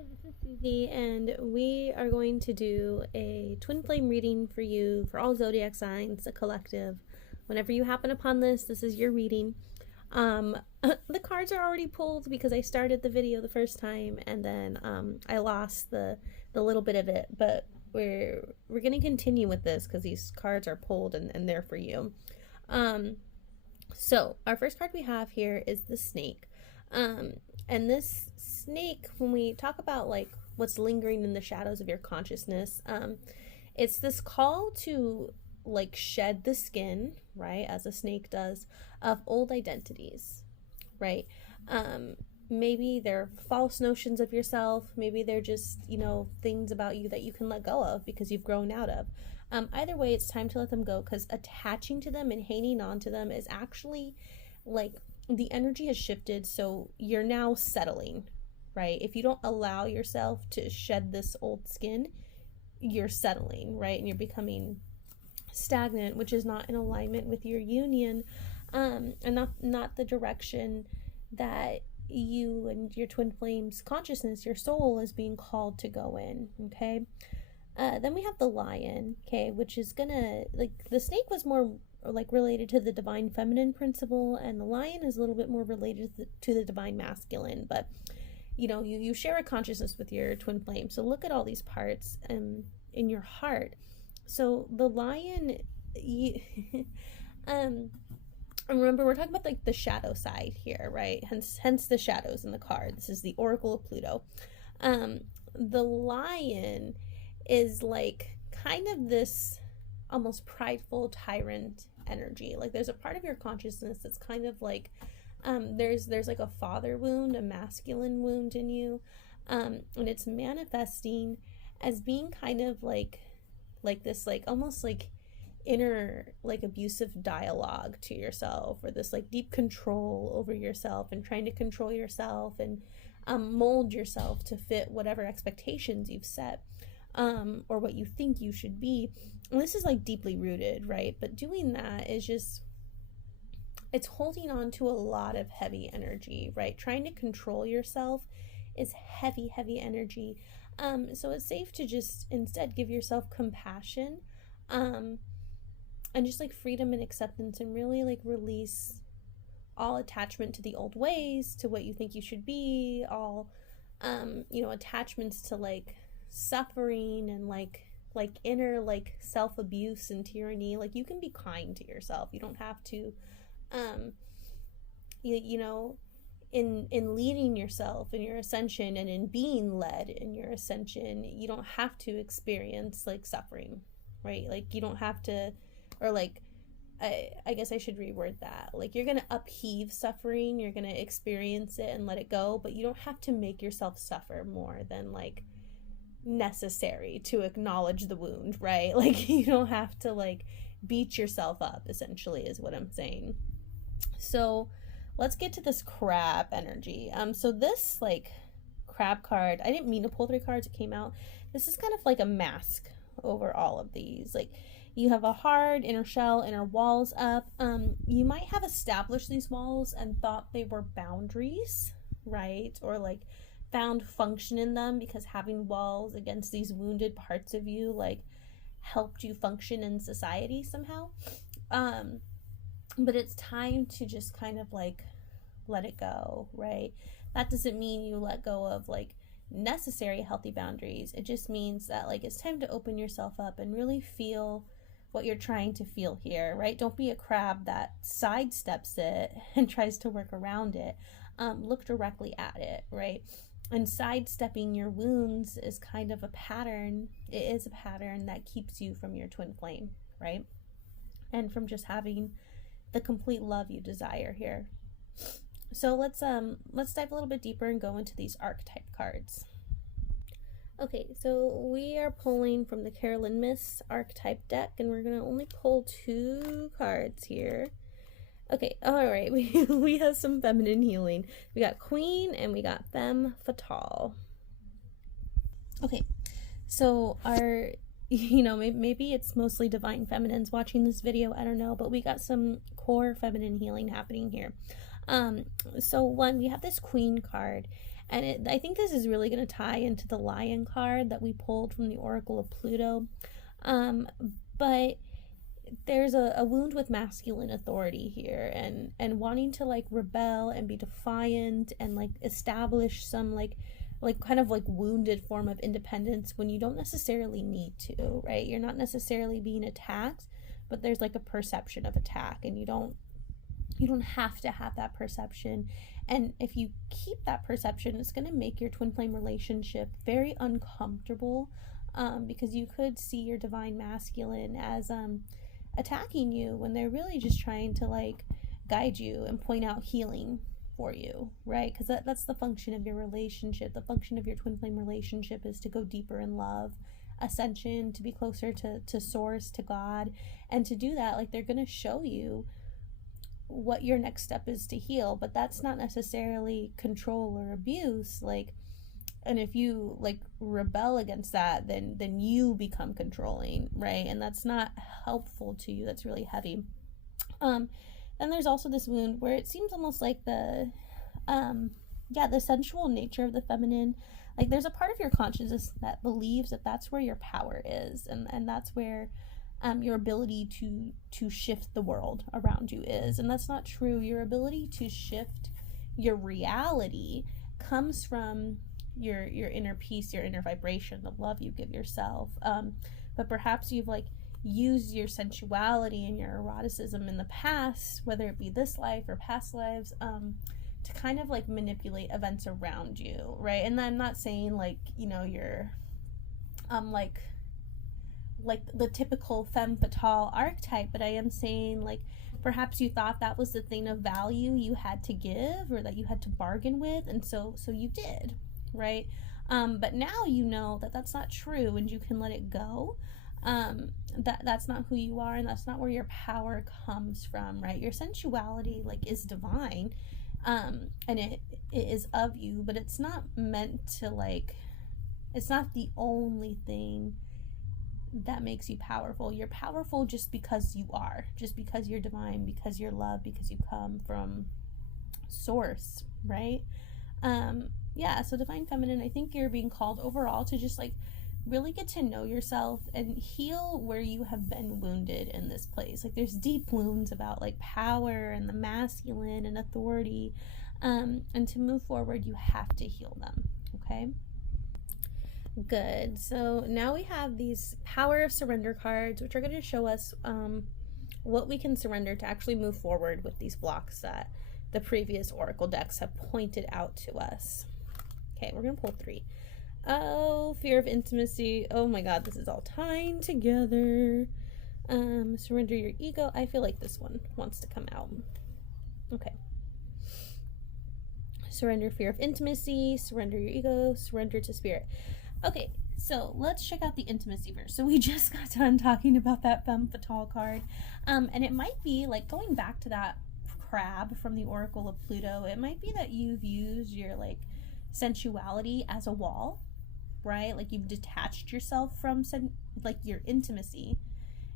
Hi, this is Susie, and we are going to do a twin flame reading for you for all zodiac signs, a collective. Whenever you happen upon this is your reading. The cards are already pulled because I started the video the first time, and then I lost the little bit of it. But we're gonna continue with this because these cards are pulled and they're for you. So our first card we have here is the snake. And this snake, when we talk about like what's lingering in the shadows of your consciousness, it's this call to like shed the skin, right, as a snake does, of old identities, right? Maybe they're false notions of yourself. Maybe they're just, things about you that you can let go of because you've grown out of. Either way, it's time to let them go, because attaching to them and hanging on to them is actually like the energy has shifted. So you're now settling, right? If you don't allow yourself to shed this old skin, you're settling, right? And you're becoming stagnant, which is not in alignment with your union, and not the direction that you and your twin flames consciousness, your soul, is being called to go in. Okay. Then we have the lion, okay, which is gonna, like, the snake was more like related to the divine feminine principle, and the lion is a little bit more related to the divine masculine. But you share a consciousness with your twin flame, so look at all these parts in your heart. So the lion, remember, we're talking about like the shadow side here, right? Hence the shadows in the card. This is the Oracle of Pluto. The lion is like kind of this almost prideful tyrant energy. Like there's a part of your consciousness that's kind of like there's like a father wound, a masculine wound in you, and it's manifesting as being kind of like this, like almost like inner like abusive dialogue to yourself, or this like deep control over yourself and trying to control yourself and mold yourself to fit whatever expectations you've set, or what you think you should be. And this is like deeply rooted, right? But doing that is just, it's holding on to a lot of heavy energy, right? Trying to control yourself is heavy energy. So it's safe to just instead give yourself compassion, and just like freedom and acceptance, and really like release all attachment to the old ways, to what you think you should be, all attachments to like suffering and like inner like self-abuse and tyranny. Like you can be kind to yourself. You don't have to in leading yourself in your ascension, and in being led in your ascension, you don't have to experience like suffering, right? Like you don't have to, or like I guess I should reword that. Like you're gonna upheave suffering, you're gonna experience it and let it go, but you don't have to make yourself suffer more than like necessary to acknowledge the wound, right? Like you don't have to like beat yourself up, essentially, is what I'm saying. So let's get to this crab energy. So this like crab card, I didn't mean to pull 3 cards, it came out. This is kind of like a mask over all of these. Like you have a hard inner shell, inner walls up. You might have established these walls and thought they were boundaries, right? Or like found function in them because having walls against these wounded parts of you like helped you function in society somehow. But it's time to just kind of like let it go, right? That doesn't mean you let go of like necessary healthy boundaries. It just means that like it's time to open yourself up and really feel what you're trying to feel here, right? Don't be a crab that sidesteps it and tries to work around it. Look directly at it, right? And sidestepping your wounds is kind of a pattern. It is a pattern that keeps you from your twin flame, right? And from just having the complete love you desire here. So let's dive a little bit deeper and go into these archetype cards. Okay, so we are pulling from the Carolyn Miss archetype deck, and we're gonna only pull 2 cards here. Okay, all right, we have some feminine healing. We got Queen and we got Femme Fatale. Okay, so our, maybe it's mostly divine feminines watching this video, I don't know, but we got some core feminine healing happening here. So one, we have this Queen card, And I think this is really going to tie into the Lion card that we pulled from the Oracle of Pluto. But there's a wound with masculine authority here, and wanting to like rebel and be defiant and like establish some like kind of like wounded form of independence when you don't necessarily need to, right? You're not necessarily being attacked, but there's like a perception of attack, and you don't have to have that perception. And if you keep that perception, it's going to make your twin flame relationship very uncomfortable, because you could see your divine masculine as attacking you when they're really just trying to like guide you and point out healing for you, right? Because that's the function of your relationship. The function of your twin flame relationship is to go deeper in love, ascension, to be closer to source, to God. And to do that, like, they're going to show you what your next step is to heal, but that's not necessarily control or abuse. Like, and if you like rebel against that, then you become controlling, right? And that's not helpful to you. That's really heavy. Then there's also this wound where it seems almost like the sensual nature of the feminine. Like, there's a part of your consciousness that believes that that's where your power is, and that's where your ability to shift the world around you is. And that's not true. Your ability to shift your reality comes from your inner peace, your inner vibration, the love you give yourself. But perhaps you've like used your sensuality and your eroticism in the past, whether it be this life or past lives, to kind of like manipulate events around you, right? And I'm not saying like, you know, you're like the typical femme fatale archetype, but I am saying like perhaps you thought that was the thing of value you had to give, or that you had to bargain with, and so you did, right? But now you know that that's not true, and you can let it go. That's not who you are, and that's not where your power comes from, right? Your sensuality like is divine, and it is of you, but it's not meant to like, it's not the only thing that makes you powerful. You're powerful just because you are, just because you're divine, because you're love, because you come from source, right? So divine feminine, I think you're being called overall to just like really get to know yourself and heal where you have been wounded in this place. Like, there's deep wounds about like power and the masculine and authority, and to move forward you have to heal them. Okay, good. So now we have these power of surrender cards, which are going to show us what we can surrender to actually move forward with these blocks that the previous oracle decks have pointed out to us. Okay, we're going to pull 3. Oh, fear of intimacy. Oh my god, this is all tying together. Surrender your ego. I feel like this one wants to come out. Okay. Surrender fear of intimacy, surrender your ego, surrender to spirit. Okay, so let's check out the intimacy first. So we just got done talking about that femme fatale card. And it might be like going back to that crab from the Oracle of Pluto. It might be that you've used your like sensuality as a wall, right? Like, you've detached yourself from like your intimacy,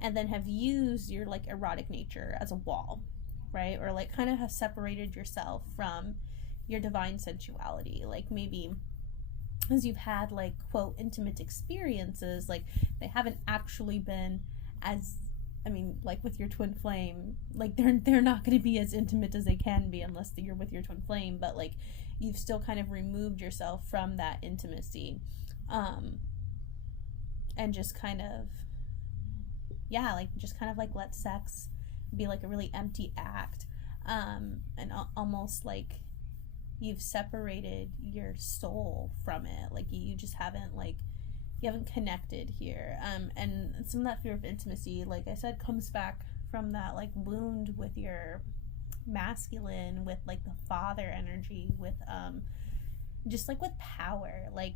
and then have used your like erotic nature as a wall, right? Or like kind of have separated yourself from your divine sensuality. Like, maybe as you've had like quote intimate experiences, like they haven't actually been as, I mean, like with your twin flame, like they're not going to be as intimate as they can be unless you're with your twin flame, but like you've still kind of removed yourself from that intimacy, and just kind of like let sex be like a really empty act, and almost like you've separated your soul from it. Like, you just haven't you haven't connected here. And some of that fear of intimacy, like I said, comes back from that like wound with your masculine, with like the father energy, with just like with power. Like,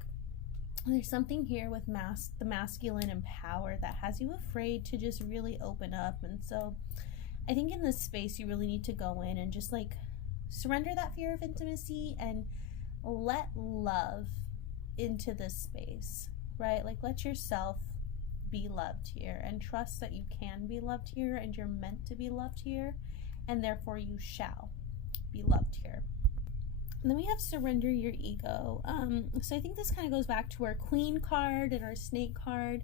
there's something here with the masculine and power that has you afraid to just really open up. And so I think in this space you really need to go in and just like surrender that fear of intimacy and let love into this space, right? Like, let yourself be loved here, and trust that you can be loved here, and you're meant to be loved here, and therefore you shall be loved here. And then we have surrender your ego. So I think this kind of goes back to our queen card and our snake card,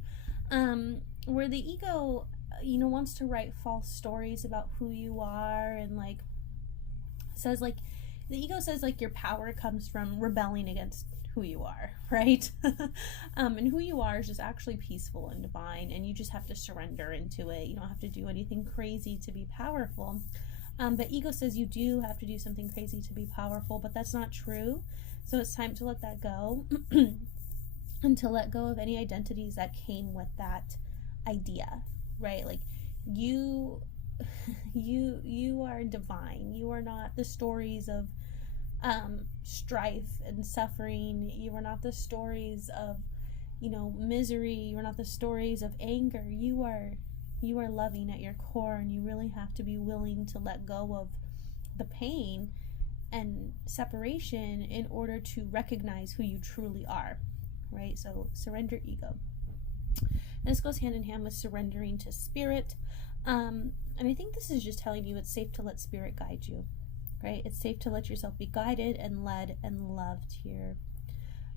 where the ego, wants to write false stories about who you are, and like says like the ego says like your power comes from rebelling against who you are, right? And who you are is just actually peaceful and divine, and you just have to surrender into it. You don't have to do anything crazy to be powerful. But ego says you do have to do something crazy to be powerful, but that's not true. So it's time to let that go and to let go of any identities that came with that idea, right? Like you are divine. You are not the stories of strife and suffering. You are not the stories of misery. You are not the stories of anger. You are loving at your core, and you really have to be willing to let go of the pain and separation in order to recognize who you truly are, right? So surrender ego. And this goes hand in hand with surrendering to spirit. And I think this is just telling you it's safe to let spirit guide you, right? It's safe to let yourself be guided and led and loved here.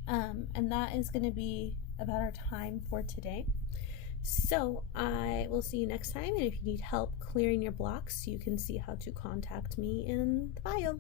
And that is going to be about our time for today. So I will see you next time. And if you need help clearing your blocks, you can see how to contact me in the bio.